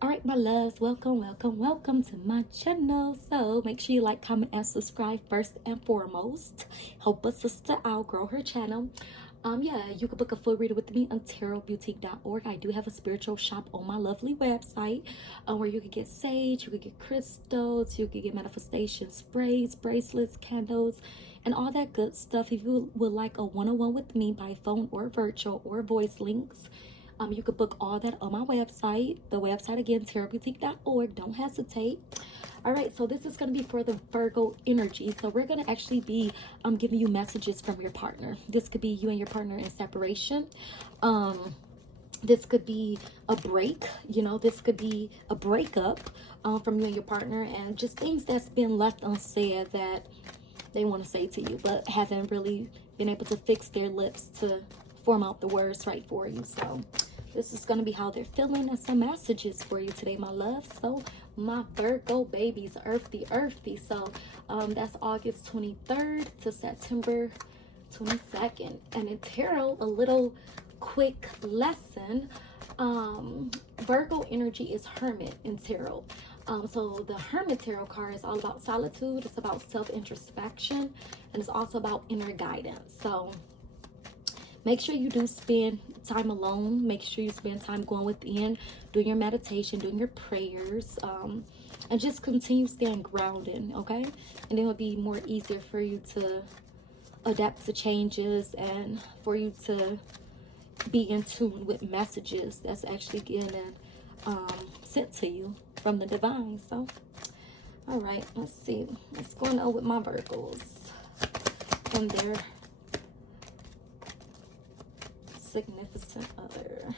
All right, my loves, welcome to my channel. So make sure you like, comment, and subscribe first and foremost. Help a sister out, grow her channel. Yeah, you can book a full reader with me on tarotboutique.org. I do have a spiritual shop on my lovely website where you can get sage, you can get crystals, you can get manifestation sprays, bracelets, candles, and all that good stuff. If you would like a one-on-one with me by phone or virtual or voice links, you could book all that on my website. The website again, tarotboutique.org. Don't hesitate. All right, so this is going to be for the Virgo energy. So we're going to actually be giving you messages from your partner. This could be you and your partner in separation. This could be a break, this could be a breakup from you and your partner, and just things that's been left unsaid that they want to say to you, but haven't really been able to fix their lips to form out the words right for you. So this is going to be how they're feeling and some messages for you today, my love. So my Virgo babies, earthy. So that's August 23rd to September 22nd. And in tarot, a little quick lesson. Virgo energy is Hermit in tarot. So the Hermit tarot card is all about solitude. It's about self-introspection, and it's also about inner guidance. So make sure you do spend time alone. Make sure you spend time going within, doing your meditation, doing your prayers, and just continue staying grounded, okay? And then it'll be more easier for you to adapt to changes and for you to be in tune with messages that's actually getting sent to you from the divine. So, all right, let's see what's going on with my Virgos and their significant other.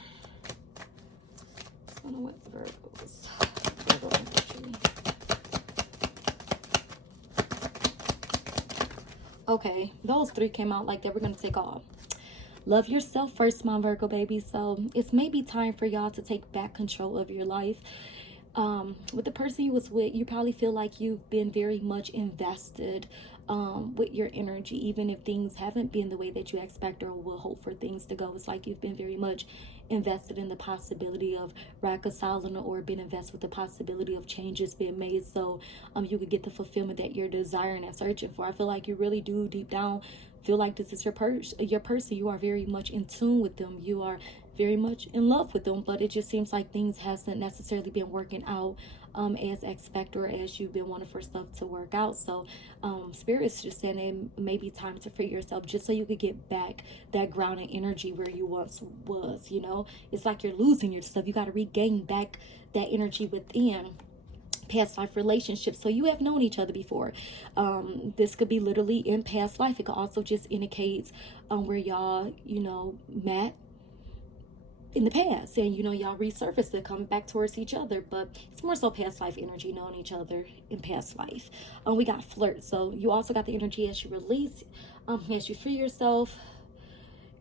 What's going on with Virgos? Virgo energy. Okay, those three came out like they were going to take off. Love yourself first, my Virgo baby. So it's maybe time for y'all to take back control of your life. With the person you was with, you probably feel like you've been very much invested with your energy, even if things haven't been the way that you expect or will hope for things to go. It's like you've been very much invested in the possibility of reconciling, or been invested with the possibility of changes being made, so you could get the fulfillment that you're desiring and searching for. I feel like you really do deep down feel like this is your person. You are very much in tune with them. You are very much in love with them, but it just seems like things hasn't necessarily been working out as expected or as you've been wanting for stuff to work out. So Spirit's just saying it may be time to free yourself, just so you could get back that grounding energy where you once was. It's like you're losing yourself. You got to regain back that energy within past life relationships. So you have known each other before. This could be literally in past life. It could also just indicate where y'all met in the past, and y'all resurfaced it, come back towards each other. But it's more so past life energy, knowing each other in past life. We got flirt, so you also got the energy as you release, as you free yourself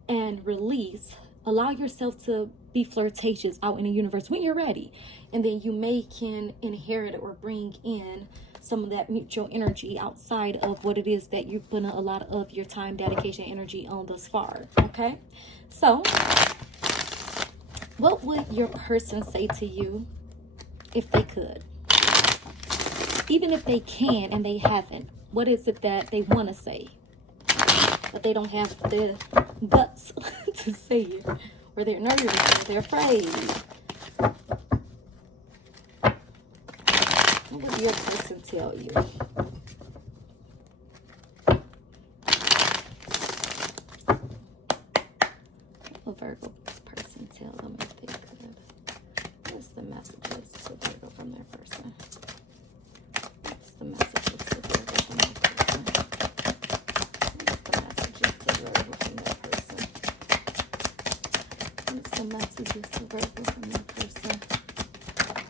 and release. Allow yourself to be flirtatious out in the universe when you're ready, and then you can inherit or bring in some of that mutual energy outside of what it is that you've put a lot of your time, dedication, energy on thus far. Okay, so what would your person say to you if they could? Even if they can and they haven't, what is it that they want to say, but they don't have the guts to say it, or they're nervous, or they're afraid? What would your person tell you? What will Virgo person tell them if they could? What's the messages to Virgo from their person? What's the messages to Virgo from their person? What's the messages to Virgo from their person? What's the messages to Virgo from their person?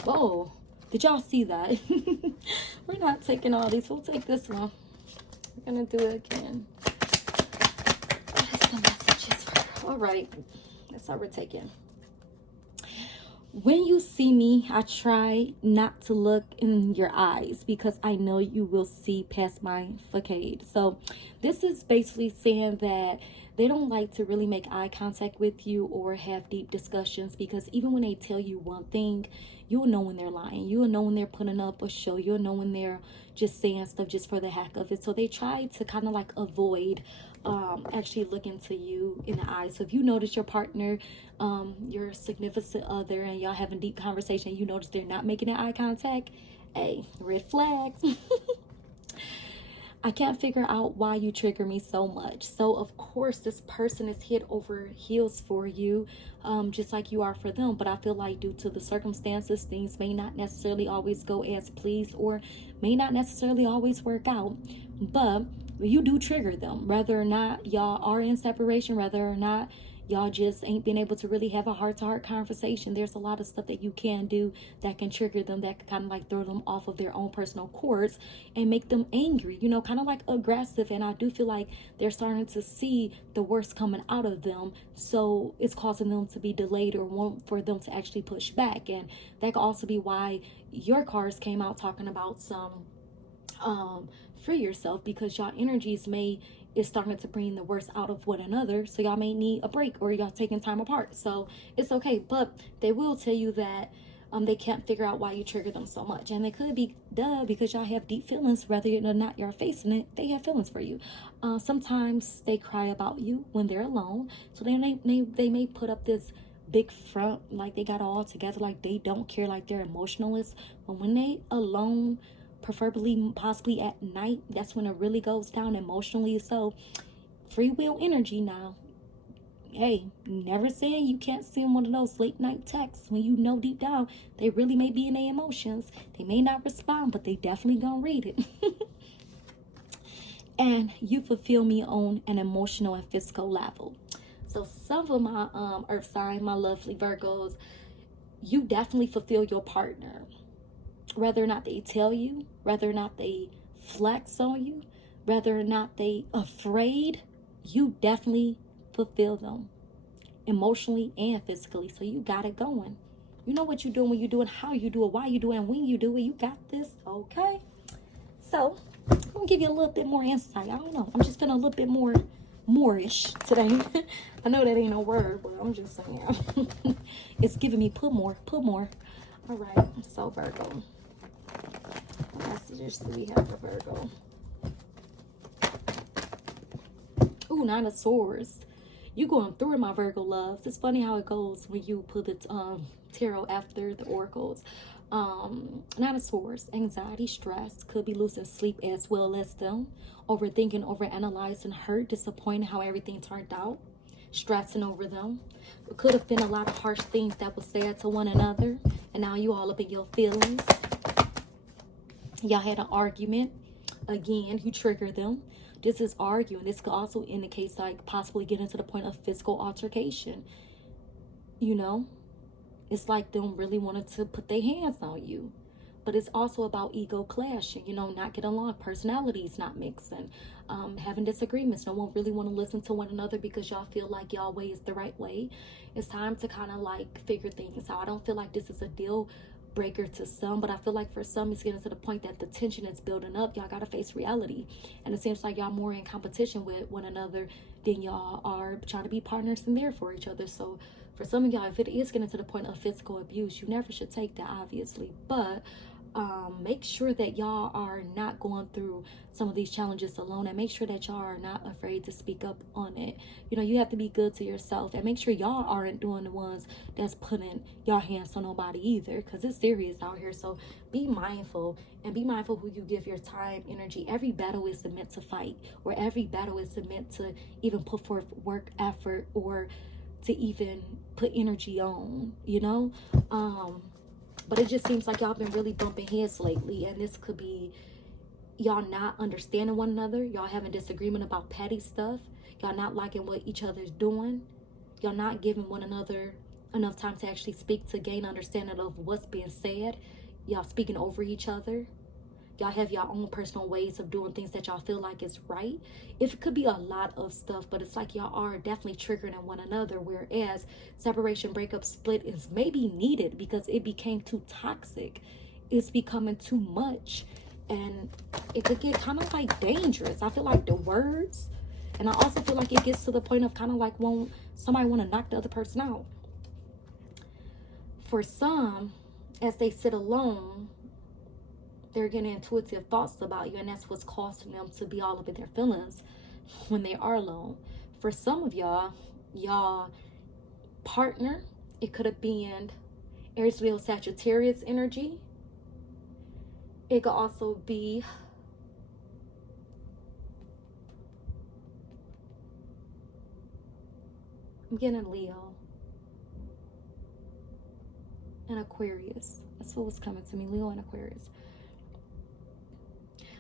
Whoa, did y'all see that? We're not taking all these. We'll take this one. We're gonna do it again. What is the messages for? All right, that's how we're taking. When you see me, I try not to look in your eyes because I know you will see past my facade. So this is basically saying that they don't like to really make eye contact with you or have deep discussions, because even when they tell you one thing, you'll know when they're lying. You'll know when they're putting up a show. You'll know when they're just saying stuff just for the heck of it. So they try to kind of like avoid actually looking to you in the eyes. So if you notice your partner, your significant other, and y'all having deep conversation, you notice they're not making that eye contact, hey, red flags. I can't figure out why you trigger me so much. So of course this person is head over heels for you, just like you are for them. But I feel like due to the circumstances, things may not necessarily always go as pleased, or may not necessarily always work out. But you do trigger them, whether or not y'all are in separation, whether or not y'all just ain't been able to really have a heart-to-heart conversation. There's a lot of stuff that you can do that can trigger them, that can kind of like throw them off of their own personal course and make them angry, you know, kind of like aggressive. And I do feel like they're starting to see the worst coming out of them, so it's causing them to be delayed or want for them to actually push back. And that could also be why your cards came out talking about some free yourself, because y'all energies is starting to bring the worst out of one another. So y'all may need a break, or y'all taking time apart. So it's okay. But they will tell you that they can't figure out why you trigger them so much. And it could be because y'all have deep feelings, whether or not you're facing it. They have feelings for you. Sometimes they cry about you when they're alone. So they may put up this big front, like they got it all together, like they don't care, like they're emotionless. But when they alone, preferably possibly at night, that's when it really goes down emotionally. So free will energy now. Hey, never saying you can't send one of those late night texts when you know deep down they really may be in their emotions. They may not respond, but they definitely gonna read it. And you fulfill me on an emotional and physical level. So some of my earth sign, my lovely Virgos, you definitely fulfill your partner. Whether or not they tell you, whether or not they flex on you, whether or not they afraid, you definitely fulfill them emotionally and physically. So you got it going. You know what you're doing, when you do it, how you do it, why you do it, and when you do it. You got this, okay? So I'm gonna give you a little bit more insight. I don't know, I'm just feeling a little bit more-ish today. I know that ain't no word, but I'm just saying. It's giving me put more. All right, so Virgo, what messages do we have for Virgo? Ooh, 9 of Swords. You going through it, my Virgo loves. It's funny how it goes when you put the tarot after the oracles. 9 of Swords, anxiety, stress, could be losing sleep as well as them, overthinking, overanalyzing, hurt, disappointed how everything turned out, stressing over them. It could have been a lot of harsh things that was said to one another, and now you all up in your feelings. Y'all had an argument. Again, you triggered them. This is arguing. This could also indicate like possibly getting to the point of physical altercation. You know, it's like them really wanted to put their hands on you. But it's also about ego clashing, you know, not getting along, personalities not mixing, having disagreements. No one really want to listen to one another because y'all feel like y'all way is the right way. It's time to kind of like figure things out. I don't feel like this is a deal breaker to some, but I feel like for some it's getting to the point that the tension is building up. Y'all gotta face reality, and it seems like y'all more in competition with one another than y'all are trying to be partners and there for each other. So for some of y'all, if it is getting to the point of physical abuse, you never should take that, obviously, but make sure that y'all are not going through some of these challenges alone, and make sure that y'all are not afraid to speak up on it. You know, you have to be good to yourself, and make sure y'all aren't doing the ones that's putting y'all hands on nobody either, because it's serious out here. So be mindful, and be mindful who you give your time, energy. Every battle is meant to fight, or every battle is meant to even put forth work, effort, or to even put energy on, you know. But it just seems like y'all been really bumping heads lately, and this could be y'all not understanding one another. Y'all having disagreement about petty stuff. Y'all not liking what each other's doing. Y'all not giving one another enough time to actually speak, to gain understanding of what's being said. Y'all speaking over each other. Y'all have your own personal ways of doing things that y'all feel like is right. It could be a lot of stuff, but it's like y'all are definitely triggering at one another, whereas separation, breakup, split is maybe needed because it became too toxic. It's becoming too much, and it could get kind of like dangerous. I feel like the words And I also feel like it gets to the point of kind of like somebody want to knock the other person out. For some, as they sit alone, they're getting intuitive thoughts about you, and that's what's causing them to be all up in their feelings when they are alone. For some of y'all partner, it could have been Aries, Leo, Sagittarius energy. It could also be I'm getting Leo and Aquarius. That's what was coming to me, Leo and Aquarius.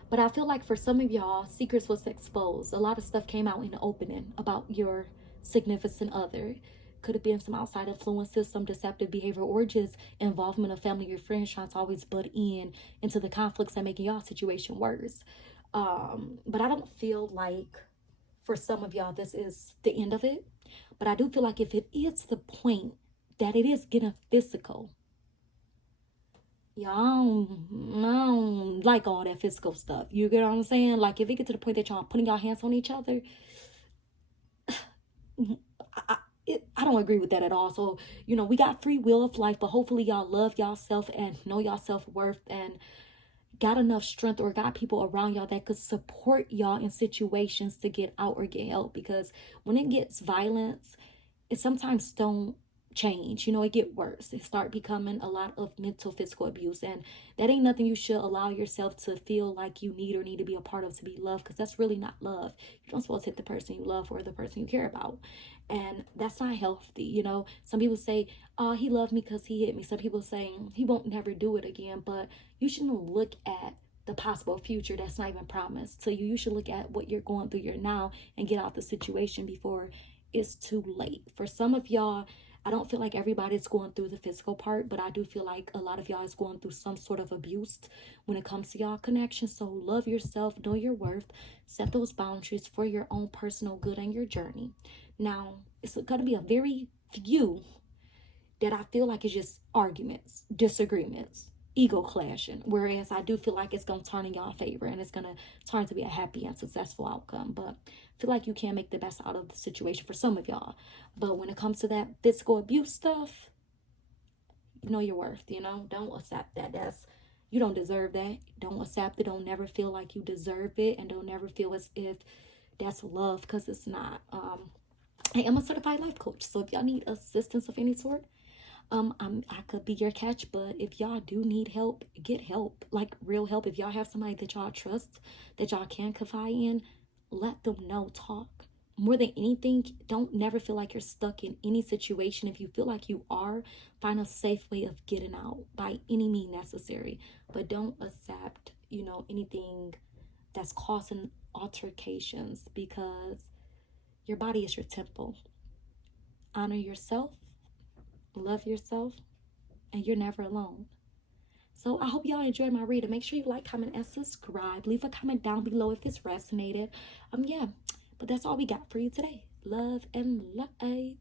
But I feel like for some of y'all, secrets was exposed. A lot of stuff came out in the opening about your significant other. Could have been some outside influences, some deceptive behavior, or just involvement of family or friends trying to always butt into the conflicts and making y'all situation worse. But I don't feel like for some of y'all this is the end of it. But I do feel like if it is to the point that it is getting physical, y'all, I don't like all that physical stuff. You get what I'm saying? Like if it get to the point that y'all putting y'all hands on each other, I don't agree with that at all. So, you know, we got free will of life, but hopefully y'all love yourself and know y'all self-worth and got enough strength or got people around y'all that could support y'all in situations to get out or get help. Because when it gets violence, it sometimes don't change, you know, it get worse. It start becoming a lot of mental, physical abuse, and that ain't nothing you should allow yourself to feel like you need or need to be a part of to be loved, because that's really not love. You don't supposed to hit the person you love or the person you care about, and that's not healthy. You know, some people say, oh, he loved me because he hit me. Some people saying he won't never do it again, but you shouldn't look at the possible future that's not even promised to you. You should look at what you're going through now and get out the situation before it's too late. For some of y'all, I don't feel like everybody's going through the physical part, but I do feel like a lot of y'all is going through some sort of abuse when it comes to y'all connection. So love yourself, know your worth, set those boundaries for your own personal good and your journey. Now, it's going to be a very few that I feel like it's just arguments, disagreements, ego clashing, whereas I do feel like it's going to turn in y'all favor and it's going to turn to be a happy and successful outcome. But I feel like you can make the best out of the situation for some of y'all. But when it comes to that physical abuse stuff, you know your worth. You know, don't accept that. You don't deserve that. Don't accept it. Don't never feel like you deserve it, and don't never feel as if that's love, because it's not. I am a certified life coach, so if y'all need assistance of any sort, I could be your catch. But if y'all do need help, get help, like real help. If y'all have somebody that y'all trust, that y'all can confide in, let them know. Talk. More than anything, don't never feel like you're stuck in any situation. If you feel like you are, find a safe way of getting out by any means necessary. But don't accept, you know, anything that's causing altercations, because your body is your temple. Honor yourself, love yourself, and you're never alone. So I hope y'all enjoyed my reading. Make sure you like, comment, and subscribe. Leave a comment down below if it's resonated. Yeah, but that's all we got for you today. Love and light.